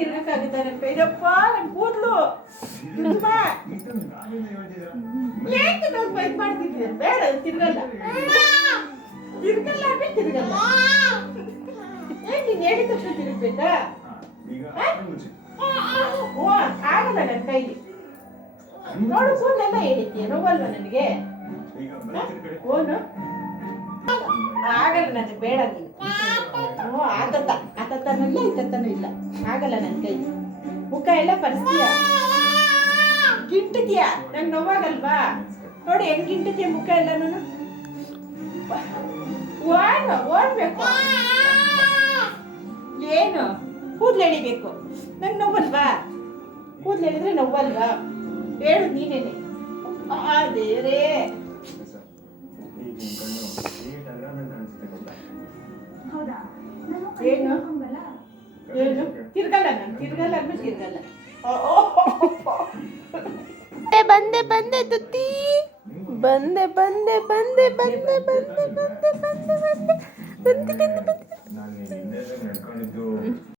ತಿರ್ಗಕ್ಕಾಗುತ್ತೆ ನನ್ನ ಕೈಯಪ್ಪ ನನ್ನ ಕೂದಲು ಬೈಕ್ ಮಾಡ್ತಿದ್ದೀರ ಬೇಡ, ಅದು ತಿರ್ಗಲ್ಲ ತಿರ್ಗಲ್ಲ ಅಂದ್ರೆ ತಿರ್ಗಲ್ಲ ಏನ್ ನೀನ್ ಹೇಳಿದ ತಕ್ಷಣ ಓ, ಆಗಲ್ಲ ನನ್ನ ಕೈಲಿ. ನೋಡು ಕೂದಲೆಲ್ಲ ಹೇಳಿದ್ಯಾ? ನೋವಲ್ವಾ ನನಗೆ? ಬರೀ ಓನು ಆಗಲ್ಲ ನನಗೆ ಬೇಡ ನೀನು. ಹ್ಞೂ ಆತತ್ತ ಆತತ್ತನೂ ಇಲ್ಲ. ಇತ್ತತ್ತನೂ ಇಲ್ಲ ಆಗಲ್ಲ ನನ್ನ ಕೈ. ಮುಖ ಎಲ್ಲ ಪರಿಸ್ತೀಯ? ಗಿಂಟತಿಯ? ನಂಗೆ ನೋವಾಗಲ್ವಾ? ನೋಡಿ, ಹೆಂಗ್ ಗಿಂಟತಿಯ ಮುಖ ಎಲ್ಲನೂ ನಾನು ಓಡ್ಬೇಕು ಏನು? ಕೂದ್ಲು ಎಳಿಬೇಕು. ನಂಗೆ ನೋವಲ್ವಾ? ಕೂದ್ಲು ಎಳಿದ್ರೆ ನೋವಲ್ವಾ? ಹೇಳು ನೀನೇನೆ. ಆ, ದೇವ್ರೇ. ಬಂದೆ ಬಂದೆ ತುತ್ತಿ ಬಂದೆ ಬಂದೆ ಬಂದೆ ಬಂದೆ ಬಂದೆ ಬಂದೆ ಬಂದೆ ಬಂದೆ ಬಂದೆ. ಬಂದೆ